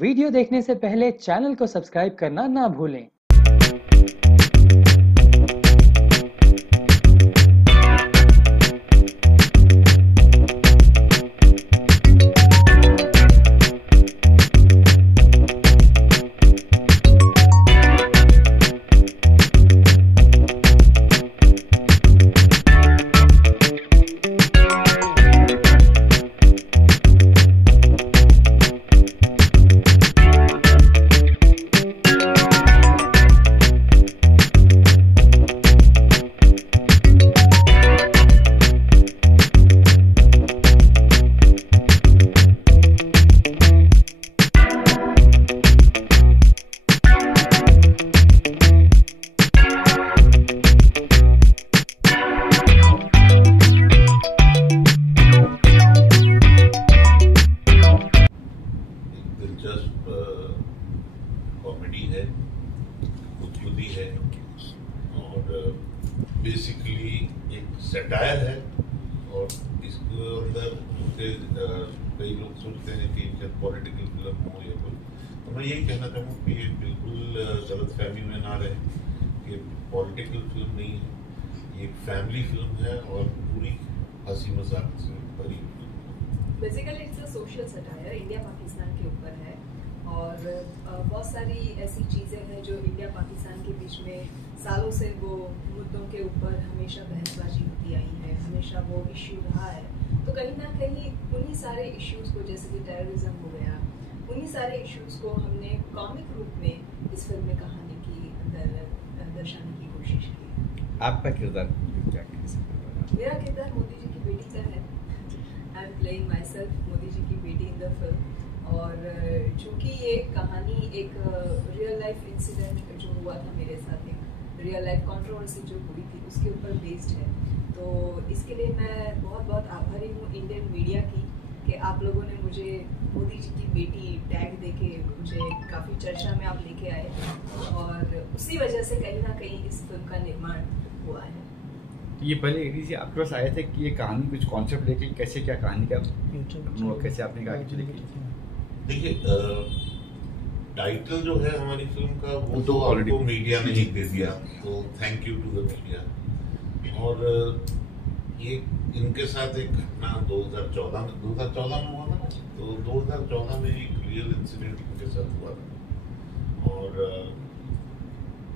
Video देखने से पहले चैनल को सब्सक्राइब करना ना भूलें। दिलचस्प कॉमेडी है, खुदकुदी है और बेसिकली एक सटायर है। और इसके अंदर कई लोग सोचते हैं कि पॉलिटिकल फिल्म हो या कोई, तो मैं यही कहना चाहूँ कि ये बिल्कुल गलतफहमी में ना रहे कि पॉलिटिकल फिल्म नहीं है, ये एक फैमिली फिल्म है और पूरी हंसी मजाक से भरी हुई। Basically it's a social satire, India Pakistan के ऊपर है और बहुत सारी ऐसी चीज़ें हैं जो इंडिया पाकिस्तान के बीच में सालों से वो मुद्दों के ऊपर हमेशा बहसबाजी होती आई है, हमेशा वो इश्यू रहा है। तो कहीं ना कहीं उन्हीं सारे इश्यूज़ को, जैसे कि टेररिज्म हो गया, उन्हीं सारे इश्यूज़ को हमने कॉमिक रूप में इस फिल्म में कहानी की अंदर दर्शाने की कोशिश की। आपका किरदार क्या मेरा किरदार मोदी जी की बेटी का है। I am playing myself Modi ji की बेटी इन द फिल्म। और चूँकि ये कहानी एक रियल लाइफ इंसिडेंट जो हुआ था मेरे साथ, एक रियल लाइफ कंट्रोवर्सी जो हुई थी उसके ऊपर बेस्ड है, तो इसके लिए मैं बहुत बहुत आभारी हूँ इंडियन मीडिया की कि आप लोगों ने मुझे मोदी जी की बेटी टैग देके मुझे काफ़ी चर्चा में आप लेके आए और उसी वजह से कहीं ना कहीं इस फिल्म का निर्माण हुआ है। ये पहले एडी जी आपके पास आए थे कि ये कहानी कुछ कॉन्सेप्ट लेके कैसे क्या कहानी का कैसे आपने कहा कि देखिए, टाइटल जो है हमारी फिल्म का वो तो आपको मीडिया ने ही दे दिया, तो thank you to the media. और ये इनके साथ एक घटना 2014 में हुआ था, तो 2014 में एक रियल इंसिडेंट इनके साथ हुआ था। और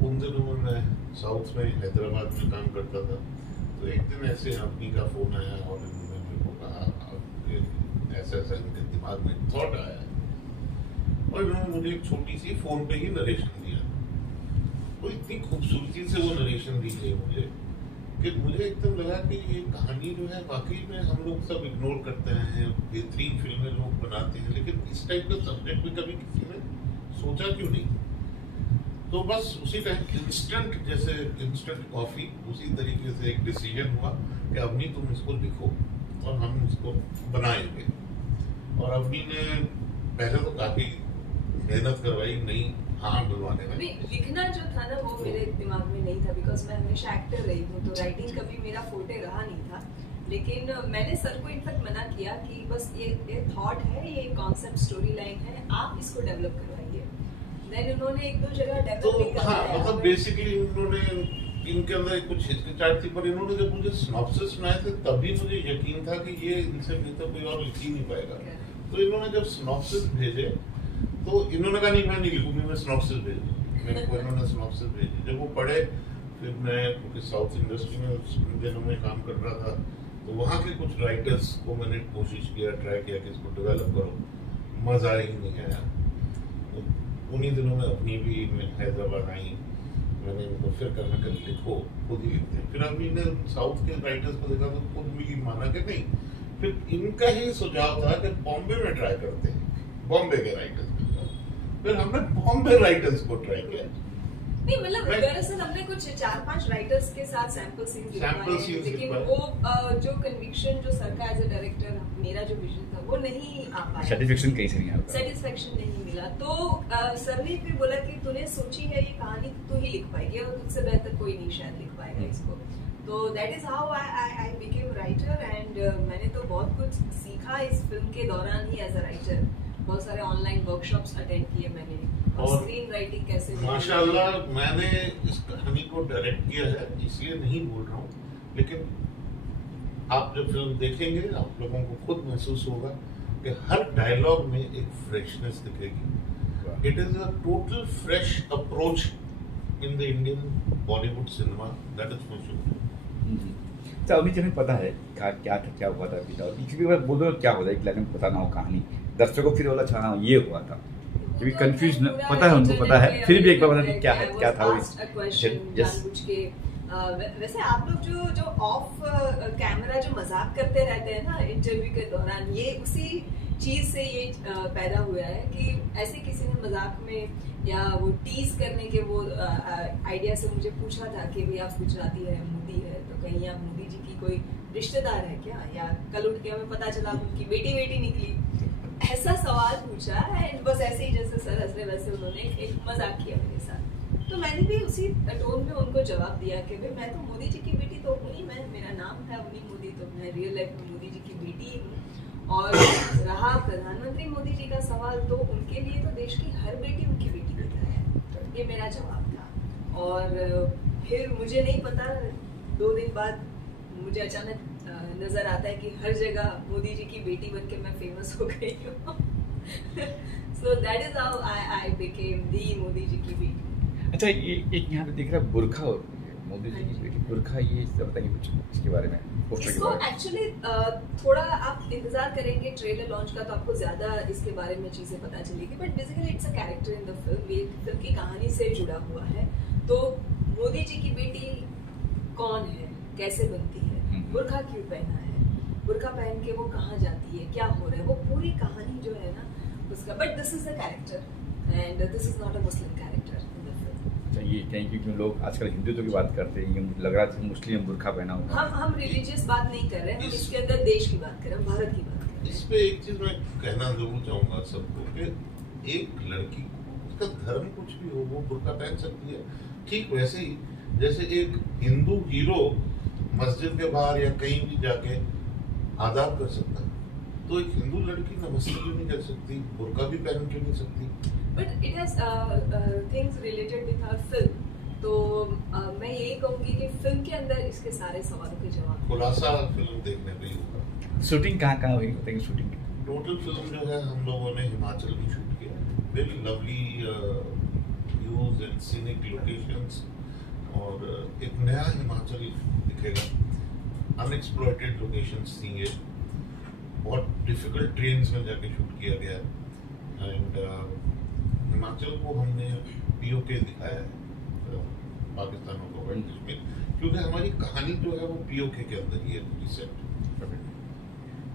उन दिनों मैं साउथ में हैदराबाद में काम करता था, तो एक दिन ऐसे आदमी का फोन आया और इन्होंने मेरे को कहा ऐसा ऐसा इनके दिमाग में थॉट आया और इन्होंने मुझे एक छोटी सी फोन पे ही नरेशन दिया। तो इतनी खूबसूरती से वो नरेशन दी गई मुझे कि मुझे एकदम लगा कि ये कहानी जो है वाकई में हम लोग सब इग्नोर करते हैं, बेहतरीन फिल्में लोग बनाते हैं, लेकिन इस टाइप का सब्जेक्ट में कभी किसी ने सोचा क्यों नहीं। तो बस उसी टाइम इंस्टेंट कॉफी, उसी तरीके से एक डिसीजन हुआ कि अवनी तुम इसको लिखो और हम इसको बनाएंगे। और अवनी ने पहले तो काफी मेहनत करवाई, नहीं हाँ डलवाने में। लिखना जो था ना वो मेरे दिमाग में नहीं था, बिकॉज मैं हमेशा एक्टर रही हूँ, तो राइटिंग कभी मेरा फोटे रहा नहीं था। लेकिन मैंने सर को इनफैक्ट मना किया कि बस ये थॉट है, ये कॉन्सेप्ट स्टोरी लाइन है, आप इसको डेवलप करवाइए। देन उन्होंने एक दो जगह डेवलप हाँ, मतलब बेसिकली उन्होंने इनके अंदर कुछ हिचकिचाहट थी, पर इन्होंने जब मुझे सिनॉप्सिस सुनाए थे तभी मुझे यकीन था कि ये इनसे बेहतर कोई और लिख ही नहीं पाएगा। तो इन्होंने जब सिनॉप्सिस भेजे तो इन्होंने कहा नहीं मैं नहीं लिखूंगी, मैं सिनॉप्सिस भेज दूँ। मेरे को इन्होंने सिनॉप्सिस भेजी, जब वो पढ़े फिर मैं क्योंकि साउथ इंडस्ट्री में उस दिनों में काम कर रहा था, तो वहाँ के कुछ राइटर्स को मैंने कोशिश किया, ट्राई किया कि इसको डेवलप करो, मजा ही नहीं आया। तो उन्हीं दिनों में अपनी भी हैदराबाद आई, मैंने इनको फिर करना कि लिखो, खुद ही लिखते हैं। फिर अभी ने साउथ के राइटर्स को देखा तो खुद भी माना कि नहीं, फिर इनका ही सुझाव था कि बॉम्बे में ट्राई करते हैं, बॉम्बे के राइटर्स। फिर हमने बॉम्बे राइटर्स को ट्राई किया। नहीं मतलब दरअसल हमने कुछ 4-5 राइटर्स के साथ सैंपल सीन्स लिखवाए, लेकिन वो जो कन्विक्शन जो सर का एज अ डायरेक्टर मेरा जो विजन था वो नहीं आ पाया, सेटिस्फेक्शन कैसे नहीं आता, सेटिस्फेक्शन नहीं मिला। तो सर ने फिर बोला कि तूने सोची है ये कहानी तू ही लिख पाएगी और तुझसे बेहतर कोई नहीं शायद लिख पाएगा इसको। तो that is how I became writer and मैंने तो बहुत कुछ सीखा इस फिल्म के दौरान ही एज अ राइटर। बहुत सारे ऑनलाइन वर्कशॉप्स अटेंड किए मैंने, और स्क्रीन राइटिंग कैसे माशाल्लाह मैंने इस कहानी को डायरेक्ट किया है, इसलिए नहीं बोल रहा हूँ, लेकिन आप जब फिल्म देखेंगे आप लोगों को खुद महसूस होगा कि हर डायलॉग में एक फ्रेशनेस दिखेगी। It is a total fresh approach in the Indian Bollywood cinema, that is for sure. तो अभी हमें पता है क्या था, क्या हुआ था अभी था, किसी बार बोल दो क्या होता है, एक लाइन में पता ना हो कहानी, दर्शकों को फिर बोला अच्छा हाँ ये हुआ था, क्योंकि कंफ्यूज पता है, उनको पता है, फिर भी एक बार बता दें क्या था वो। यस वैसे आप लोग जो ऑफ कैमरा जो मजाक करते रहते हैं ना इंटरव्यू के दौरान, ये उसी चीज से ये पैदा हुआ है कि ऐसे किसी ने मजाक में या वो टीज करने के वो आइडिया से मुझे पूछा था कि भाई आप गुजराती है, मोदी है, तो कहीं आप मोदी जी की कोई रिश्तेदार है क्या, या कल उठ के हमें पता चला उनकी बेटी निकली, ऐसा सवाल पूछा। एंड बस ऐसे ही जैसे सर हंस रहे वैसे उन्होंने एक मजाक किया मेरे साथ, तो मैंने भी उसी टोन में उनको जवाब दिया कि भाई मैं तो मोदी जी की बेटी तो हूँ ही, मेरा नाम है अवनी मोदी, तो मैं रियल लाइफ में मोदी जी की बेटी ही हूँ। और रहा प्रधानमंत्री मोदी जी का सवाल, तो उनके लिए तो देश की हर बेटी उनकी बेटी की तरह है, ये मेरा जवाब था। और फिर मुझे नहीं पता, 2 दिन बाद मुझे अचानक नजर आता है कि हर जगह मोदी जी की बेटी बन के मैं फेमस हो गई हूँ। So that is how I became the Modi ji की बेटी। अच्छा, ये एक यहाँ पे दिख रहा है बुरखा, और मोदी जी की बेटी बुरखा, ये बताइए कुछ इसके बारे में। इसको एक्चुअली थोड़ा आप इंतजार करेंगे ट्रेलर लॉन्च का तो आपको ज्यादा इसके बारे में चीजें पता चलेगी, but basically it's a character in the film, ये फिल्म की कहानी से जुड़ा हुआ है। तो मोदी जी की बेटी कौन है, कैसे बनती है, बुरखा क्यों पहना है, बुरखा पहन के वो कहाँ जाती है, क्या हो रहा है, वो पूरी कहानी जो है ना उसका। But this is the character and this is not a Muslim character in the film. ये कहें कि लोग आजकल हिंदुत्व की बात करते हैं, ये लग रहा था मुस्लिम बुरखा पहना हुआ। हम रिलीजियस बात नहीं कर रहे हैं, हम इसके अंदर देश की बात कर रहे हैं, भारत की बात कर रहे हैं। इस पे एक चीज मैं कहना जरूर चाहूंगा सबको कि एक लड़की उसका धर्म कुछ भी हो वो बुर्का पहन सकती है, ठीक वैसे ही जैसे एक हिंदू हीरो मस्जिद के बाहर या कहीं भी जाके आदाब कर सकता है, तो एक हिंदू लड़की नमस्ते क्यों नहीं कर सकती, बुर्का भी पहन क्यों नहीं सकती। But it has things related with our film, तो मैं यही कहूंगी कि फिल्म के अंदर इसके सारे सवालों के जवाब खुलासा फिल्म देखने पे ही होगा। शूटिंग कहाँ हुई बताइए। शूटिंग टोटल फिल्म जो है हम लोगों ने हिमाचल में शूट किया, very lovely views and scenic locations, और एक नया हिमाचल दिखेगा, अनएक्सप्लॉइटेड लोकेशंस थी ये, बहुत डिफिकल्ट ट्रेन्स में जाके शूट किया गया है। एंड हिमाचल को हमने पीओके दिखाया है पाकिस्तान और गवर्नमेंट में, क्योंकि हमारी कहानी जो है वो पीओके के अंदर ही है पूरी सेट।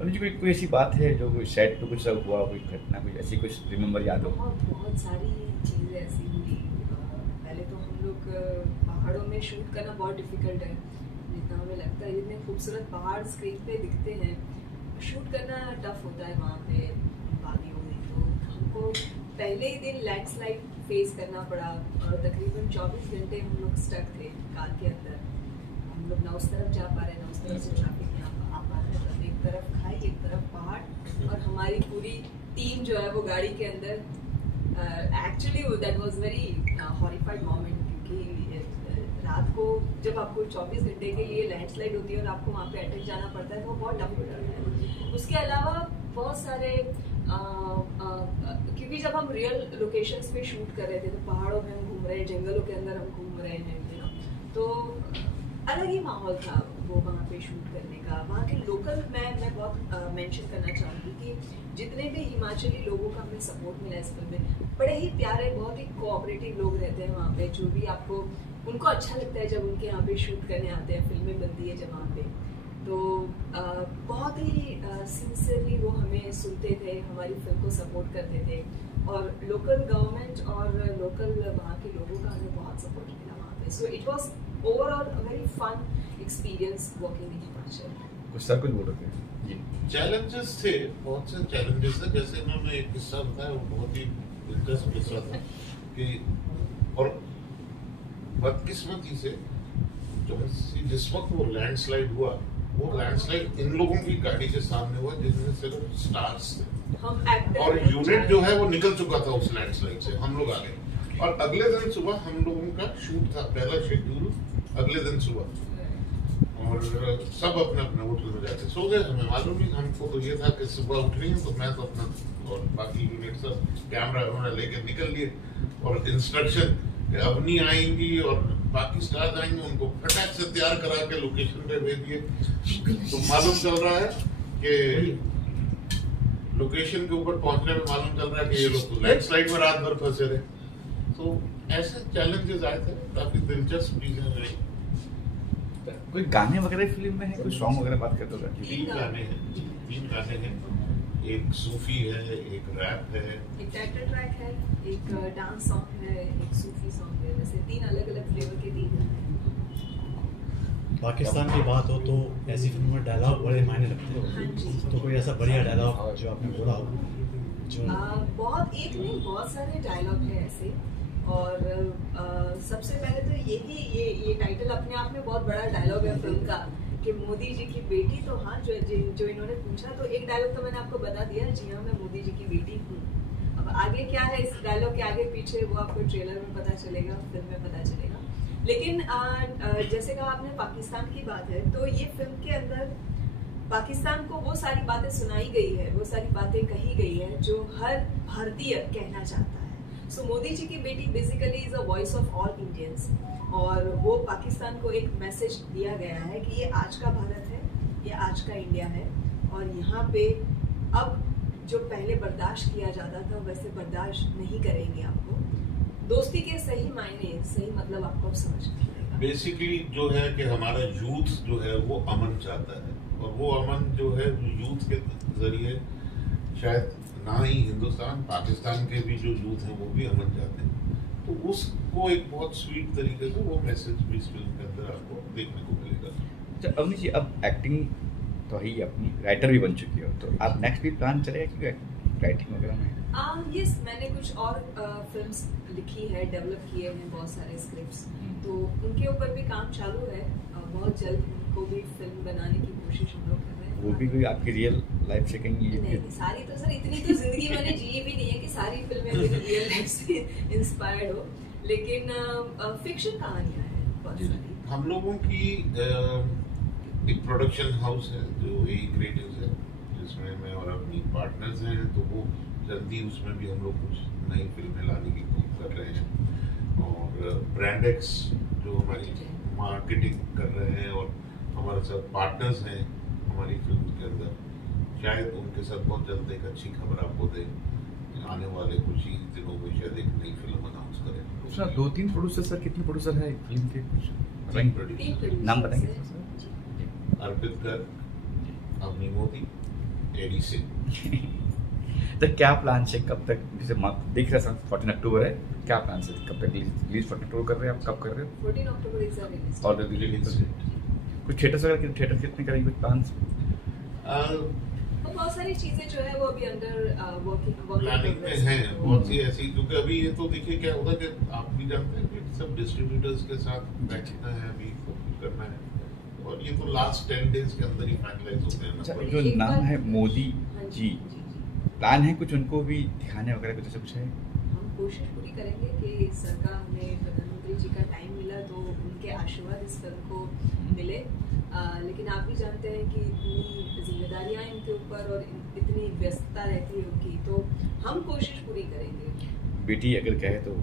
जी कोई ऐसी बात है जो कोई सेट पे कुछ हुआ, कोई घटना, कोई ऐसी कुछ रिमेम्बर याद हो? बहुत सारी चीजें ऐसी हुई। पहले तो हम लोग पहाड़ों में शूट करना बहुत डिफिकल्ट है, जितना हमें लगता है इतने खूबसूरत पहाड़ स्क्रीन पे दिखते हैं, शूट करना टफ होता है वहाँ पे वादियों में। तो हमको पहले ही दिन लैंडस्लाइड फेस करना पड़ा, और तकरीबन 24 घंटे हम लोग स्टक थे कार के अंदर। हम लोग ना उस तरफ जा पा रहे ना उस तरफ से ट्रैफिक यहाँ आ पा रहे, तो एक तरफ खाई एक तरफ पहाड़, और हमारी पूरी टीम जो है वो गाड़ी के अंदर। Actually that was very horrified moment, क्योंकि रात को जब आपको 24 घंटे के लिए लैंडस्लाइड होती है और आपको वहाँ पे अटक जाना पड़ता है तो वो बहुत टफ होता है। उसके अलावा बहुत सारे क्योंकि जब हम रियल लोकेशंस पे शूट कर रहे थे तो पहाड़ों में हम घूम रहे हैं, जंगलों के अंदर हम घूम रहे हैं, यू नो, तो अलग ही माहौल था वो वहाँ पे शूट करने का। वहाँ के लोकल मैं बहुत मेंशन करना चाहूँगी कि जितने भी हिमाचली लोगों का हमें सपोर्ट मिला इस फिल्म में, बड़े ही प्यारे, बहुत ही कोऑपरेटिव लोग रहते हैं वहाँ पे, जो भी आपको उनको अच्छा लगता है जब उनके यहाँ पे शूट करने आते हैं, फिल्में बनती है जब वहाँ पे, तो बहुत ही सिंसियरली वो हमें सुनते थे, हमारी फिल्म को सपोर्ट करते थे, और लोकल गवर्नमेंट और लोकल वहाँ के लोगों का हमें बहुत सपोर्ट मिला वहाँ पे। So it was overall a very fun experience working in Himachal. कुछ सर कुछ बोल रहे थे? चैलेंजेस थे, बहुत से चैलेंजेस थे, जैसे उन्होंने एक किस्सा बताया वो बहुत ही दिलचस्प किस्सा था कि, और बदकिस्मती से जिस वक्त वो लैंडस्लाइड हुआ वो लैंडस्लाइड इन लोगों की गाड़ी के सामने हुआ जिसमें सिर्फ स्टार्स थे हम एक्टर और यूनिट जो है वो निकल चुका था उस लैंडस्लाइड से, हम लोग आ गए और अगले दिन सुबह हम लोगों का शूट था, पहला शेड्यूल अगले दिन सुबह, और सब अपने अपने होटल में जाके सो गए। हमें मालूम नहीं, हमको तो ये था कि सुबह उठ रही है तो मैं तो अपना और बाकी यूनिट सब कैमरा वैमरा लेके निकल लिए और इंस्ट्रक्शन कि अब नहीं आएंगी और बाकी स्टार्स आएंगे, उनको फटाक से तैयार करा के लोकेशन पे भेज दिए। तो मालूम चल रहा है कि लोकेशन के ऊपर पहुंचने में मालूम चल रहा है कि ये लोग तो लैंडस्लाइड में रात भर फंसे रहे। तो ऐसे चैलेंजेस आए थे, काफी दिलचस्प चीजें रही। कोई गाने वगैरह फिल्म में है, कोई सॉन्ग वगैरह बात करते हो? 3 गाने हैं, एक सूफी है, एक रैप है, एक टाइटल ट्रैक है, एक डांस सॉन्ग है, एक सूफी सॉन्ग है। वैसे 3 अलग अलग फ्लेवर के 3 गाने हैं। पाकिस्तान की बात हो तो ऐसी फिल्मों में डायलॉग बड़े मायने रखते हाँ जी। हो, तो कोई ऐसा बढ़िया डायलॉग जो आपने बोला हो जो बहुत एक नहीं, बहुत सारे डायलॉग हैं ऐसे। और सबसे पहले तो ये टाइटल अपने आप में बहुत बड़ा डायलॉग है फिल्म का कि मोदी जी की बेटी। तो हाँ, जो इन्होंने पूछा तो एक डायलॉग तो मैंने आपको बता दिया, जी हाँ मैं मोदी जी की बेटी हूँ। अब आगे क्या है इस डायलॉग के आगे पीछे वो आपको ट्रेलर में पता चलेगा, फिल्म में पता चलेगा। लेकिन जैसे कहा आपने पाकिस्तान की बात है, तो ये फिल्म के अंदर पाकिस्तान को वो सारी बातें सुनाई गई है, वो सारी बातें कही गई है जो हर भारतीय कहना चाहता है। सो मोदी जी की बेटी basically is a voice of all Indians, और वो पाकिस्तान को एक मैसेज दिया गया है कि ये आज का भारत है, ये आज का इंडिया है, और यहाँ पे अब जो पहले बर्दाश्त किया जाता था वैसे बर्दाश्त नहीं करेंगे। आपको दोस्ती के सही मायने, सही मतलब आपको अब समझ में आएगा। बेसिकली जो है कि हमारा यूथ जो है वो अमन चाहता है, और वो अमन जो है यूथ के जरिए शायद ना ही हिंदुस्तान, पाकिस्तान के भी जो यूथ हैं वो भी अमन चाहते हैं। तो उसको एक बहुत स्वीट तरीके से वो मैसेज भी इस फिल्म के अंदर आपको देखने को मिलेगा। अच्छा अवनीश जी, अब एक्टिंग तो ही अपनी राइटर भी बन चुकी हो, तो आप नेक्स्ट भी प्लान चलेगा कि राइटिंग वगैरह में? यस, मैंने कुछ और फिल्म्स लिखी है, डेवलप किए हैं बहुत सारे स्क्रिप्ट्स, तो उनके ऊपर भी काम चालू है। बहुत जल्द उनको भी फिल्म बनाने की कोशिश हम लोग कर रहे हैं। वो भी कोई आपकी रियल लाइफ से कहीं नहीं, सारी तो सर इतनी तो जिंदगी मैंने जी भी नहीं है कि सारी फिल्में मेरी रियल लाइफ से इंस्पायर्ड हो, लेकिन फिक्शन कहानियां हैं बहुत सारी। हम लोगों की एक प्रोडक्शन हाउस है जो ए क्रिएटिव्स है, जिसमें मैं और अपनी पार्टनर्स हैं, तो वो जल्दी उसमें भी हम लोग कुछ नई फिल्में लाने की कोशिश कर रहे हैं। और ब्रांडेक्स जो हमारी मार्केटिंग कर रहे हैं और हमारे साथ पार्टनर्स हैं हमारी फिल्म के अंदर, शायद उनके साथ बहुत जल्द एक अच्छी खबर आपको दें। आने वाले कुछ ही दिनों में शायद एक नई फिल्म अनाउंस करें। सर 2-3 प्रोड्यूसर, सर कितने प्रोड्यूसर है फिल्म के? तीन प्रोड्यूसर, नाम बताएंगे? अर्पित गर्ग, अवनी मोदी, एडी सिंह। तो क्या प्लान है, कब तक जैसे देख रहे हैं 14 अक्टूबर है, क्या प्लान है, कब तक रिलीज 14 अक्टूबर कर रहे हैं आप, कब कर रहे हो? 14 October is release. Already release कुछ थिएटर्स वगैरह, थिएटर कितने करेंगे, कुछ प्लान्स? तो बहुत सारी चीजें जो है वो अभी अंडर प्लानिंग में है बहुत सी ऐसी, क्योंकि अभी ये तो देखिए क्या होता है कि आप भी जानते हैं कि सब डिस्ट्रीब्यूटर्स के साथ बैठना है, अभी सब कुछ करना है, और ये तो लास्ट 10 डेज के अंदर ही फाइनलाइज होते हैं अच्छा, ना। जो नाम है मोदी जी, प्लान है कुछ उनको भी दिखाने वगैरह कुछ ऐसा कुछ है? हम कोशिश पूरी करेंगे कि सरकार हमें प्रधानमंत्री जी का टाइम मिला तो उनके आशीर्वाद इस फिल्म को मिले। लेकिन आप भी जानते हैं कि इतनी जिम्मेदारियां इनके ऊपर और इतनी व्यस्तता रहती है उनकी, तो हम कोशिश पूरी करेंगे। बेटी अगर कहे तो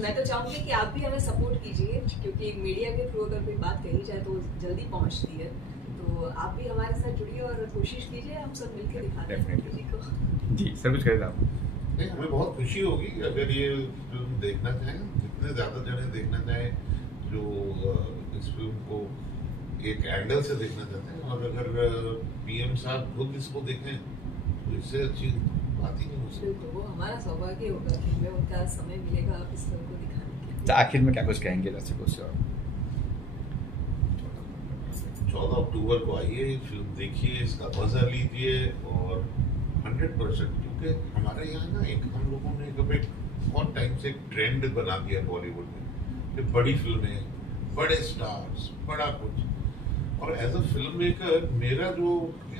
मैं तो चाहूंगी कि आप भी हमें सपोर्ट कीजिए, क्योंकि मीडिया के थ्रू अगर कोई बात कही जाए तो जल्दी पहुंचती है। तो आप भी हमारे साथ जुड़िए और कोशिश कीजिए, हम सब मिलकर दिखाते हैं मोदी जी को। जी सर, कुछ कहेगा आप? नहीं, हमें बहुत खुशी होगी अगर ये फिल्म देखना चाहें, जितने ज़्यादा जने देखना चाहें जो इस फिल्म को एक एंगल से देखना चाहते हैं, और अगर पीएम साहब खुद इसको देखें तो इससे अच्छी बात ही नहीं हो सकती। बिल्कुल, वो हमारा सौभाग्य होगा कि हमें उनका समय मिलेगा इस फिल्म को दिखाने के लिए। तो आखिर में क्या कुछ कहेंगे दर्शकों से? और 14 अक्टूबर को आइए, फिल्म देखिए, इसका मजा लीजिए, और 100%, क्योंकि हमारे यहाँ ना एक हम लोगों ने कभी बहुत टाइम से एक ट्रेंड बना दिया बॉलीवुड में कि बड़ी फिल्में, बड़े स्टार्स, बड़ा कुछ, और एज अ फिल्म मेकर मेरा जो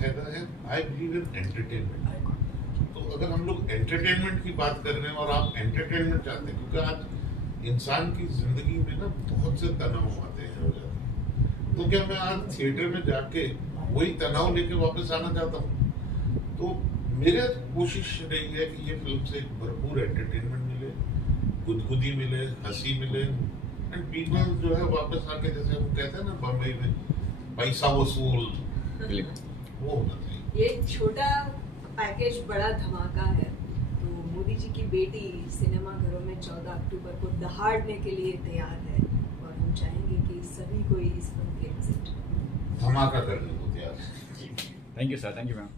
है आई बिलीव इन एंटरटेनमेंट। तो अगर हम लोग एंटरटेनमेंट की बात कर रहे हैं और आप एंटरटेनमेंट चाहते हैं, क्योंकि आज इंसान की जिंदगी में ना बहुत से तनाव आते हैं हो जाते हैं, तो क्या मैं आज थिएटर में जाके वही तनाव लेके वापस आना चाहता हूँ? तो मेरे कोशिश रही है कि ये फिल्म से भरपूर एंटरटेनमेंट मिले, गुदगुदी मिले, हंसी मिले, एंड पीपल जो है वापस आके, जैसे हम कहते हैं ना बम्बई में, पैसा वसूल, वो होना चाहिए। ये छोटा पैकेज बड़ा धमाका है। तो मोदी जी की बेटी सिनेमा घरों में 14 अक्टूबर को दहाड़ने के लिए तैयार है और हम चाहेंगे कि सभी कोई इस फिल्म के विजिट धमाका करने को तैयार है। Thank you sir, thank you ma'am.